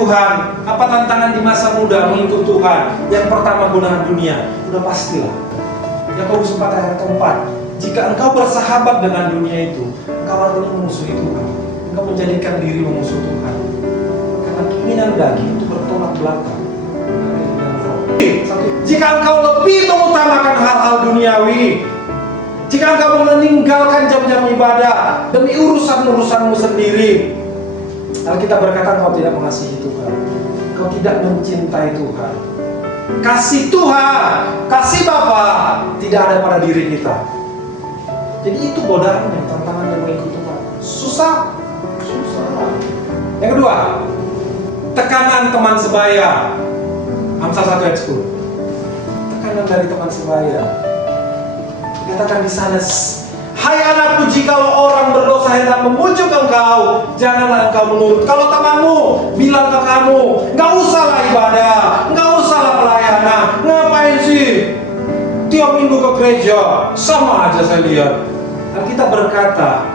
Tuhan, apa tantangan di masa muda mengikut Tuhan? Yang pertama, godaan dunia. Udah pastilah. Yakobus 4 ayat 4. Jika engkau bersahabat dengan dunia itu, engkau artinya memusuhi Tuhan. Engkau menjadikan diri memusuh Tuhan. Karena keinginan daging itu bertolak belakang. Jika engkau lebih mengutamakan hal-hal duniawi, jika engkau meninggalkan jam-jam ibadah demi urusan-urusanmu sendiri, Alkitab berkata engkau tidak mengasihi Tuhan, engkau tidak mencintai Tuhan. Kasih Tuhan, kasih Bapa tidak ada pada diri kita. Jadi itu godaannya, tantangan yang mengikut Tuhan. Susah. Yang kedua, tekanan teman sebaya. Amsal 1 ayat 10. Tekanan dari teman sebaya. Dikatakan di sana, hai anakku, jikalau orang berdosa hendak membujuk engkau, janganlah engkau menurut. Kalau temanmu bilang ke kamu, nggak usahlah ibadah, nggak usahlah pelayanan, ngapain sih tiap minggu ke gereja, sama aja saya lihat. Kita berkata,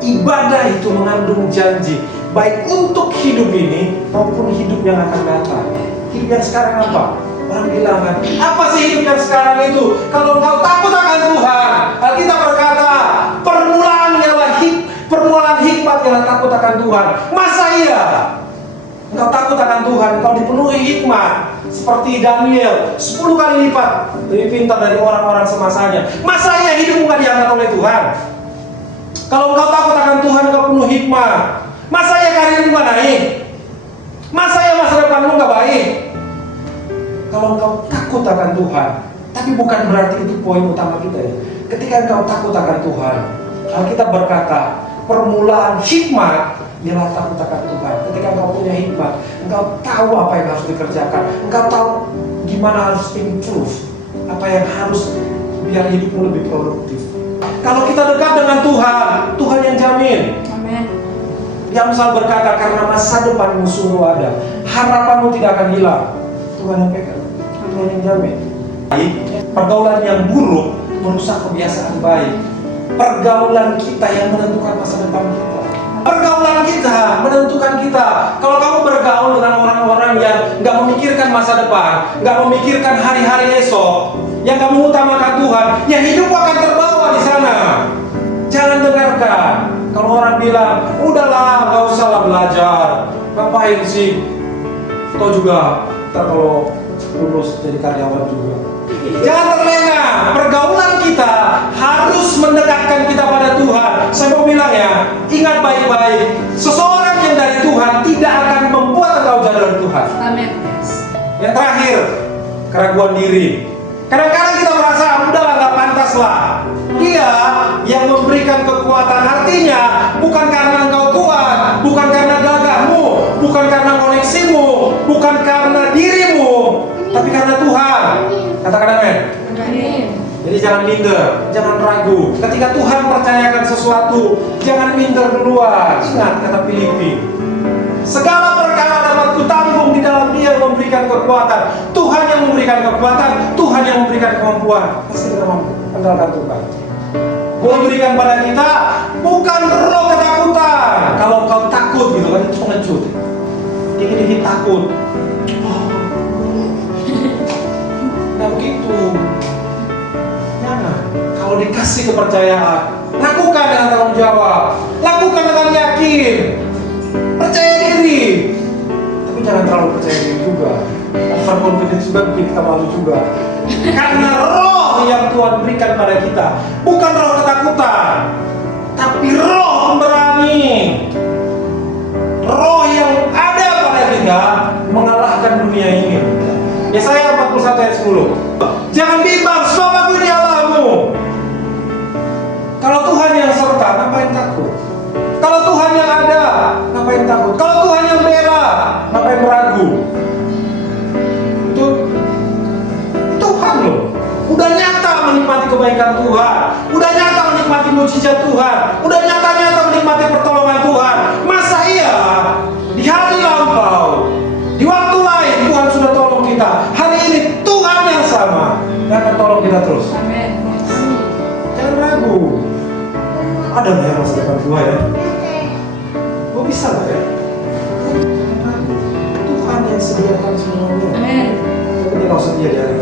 ibadah itu mengandung janji, baik untuk hidup ini maupun hidup yang akan datang. Hidup yang sekarang apa? Orang bilang kan, apa sih hidup yang sekarang itu? Kalau engkau takut akan Tuhan, kita berkata, permulaan hikmat ialah takut akan Tuhan. Masa iya engkau takut akan Tuhan, engkau dipenuhi hikmat seperti Daniel 10 kali lipat lebih pintar dari orang-orang semasanya. Masa iya hidupmu gak diangkat oleh Tuhan? Kalau engkau takut akan Tuhan, engkau penuh hikmat. Masa iya karirmu gak naik? Masa iya masa depanmu gak baik? Kalau engkau takut akan Tuhan, tapi bukan berarti itu poin utama kita ya. Ketika engkau takut akan Tuhan, Alkitab berkata, permulaan hikmat ialah takut akan Tuhan. Ketika engkau punya hikmat, engkau tahu apa yang harus dikerjakan, engkau tahu gimana harus improve, apa yang harus biar hidupmu lebih produktif. Kalau kita dekat dengan Tuhan, Tuhan yang jamin. Amin. Di Amsal berkata, karena masa depanmu sungguh ada, harapanmu tidak akan hilang. Tuhan yang pegang, Tuhan yang jamin. Pergaulan yang buruk merusak kebiasaan baik. Pergaulan kita yang menentukan masa depan kita. Pergaulan kita menentukan kita. Kalau kamu bergaul dengan orang-orang yang gak memikirkan masa depan, gak memikirkan hari-hari esok, yang gak mengutamakan Tuhan, ya hidupmu akan terbawa di sana. Jangan dengarkan. Kalau orang bilang, udahlah, gak usahlah belajar, ngapain sih? Kau juga, ntar kalau lulus jadi karyawan juga. Jangan terlena. Pergaulan kita harus mendekatkan kita pada Tuhan. Saya mau bilang ya, ingat baik-baik, seseorang yang dari Tuhan tidak akan membuat engkau jauh dari Tuhan. Amin. Yang terakhir, keraguan diri. Kadang-kadang kita merasa udahlah, gak pantas lah. Dia yang memberikan kekuatan, artinya bukan karena engkau kuat, bukan karena gagahmu, bukan karena koneksimu, bukan karena dirimu, tapi karena Tuhan. Katakan amin. Amin. Jadi jangan minder, jangan ragu. Ketika Tuhan percayakan sesuatu, jangan minder duluan. Ingat kata Filipi, segala perkara dapat kutanggung di dalam Dia yang memberikan kekuatan. Tuhan yang memberikan kekuatan, Tuhan yang memberikan kemampuan. Pasti kita mampu. Andalkan Tuhan. Gua berikan pada kita bukan roh ketakutan. Kalau kau takut gitu kan, itu pengecut. Dikit-dikit takut. Nah begitu. Jangan. Kalau dikasih kepercayaan, lakukan dengan tanggung jawab, lakukan dengan yakin, percaya diri. Tapi jangan terlalu percaya diri juga. Overconfidence juga bikin kita malu juga. Karena roh yang Tuhan berikan pada kita bukan roh ketakutan, tapi roh pemberani. Roh yang ada pada kita mengalahkan dunia ini. Yesaya 41 ayat 10. Jangan bimbang, sebab aku ini Allahmu. Kalau Tuhan yang serta, ngapain takut? Kalau Tuhan yang ada, ngapain takut? Kalau Tuhan yang bela, ngapain ragu? Itu Tuhan loh. Udah nyata menikmati kebaikan Tuhan, udah nyata menikmati mujizat Tuhan, udah nyata-nyata menikmati pertolongan Tuhan. Masa iya di hari lampau, di waktu lain Tuhan sudah tolong kita. Hari ini Tuhan yang sama yang akan tolong kita terus. Amin. Jangan ragu. Ada nggak yang masa depan gua ya? Gua bisa nggak ya? Jangan ragu. Amin. Tapi tidak usah dia dari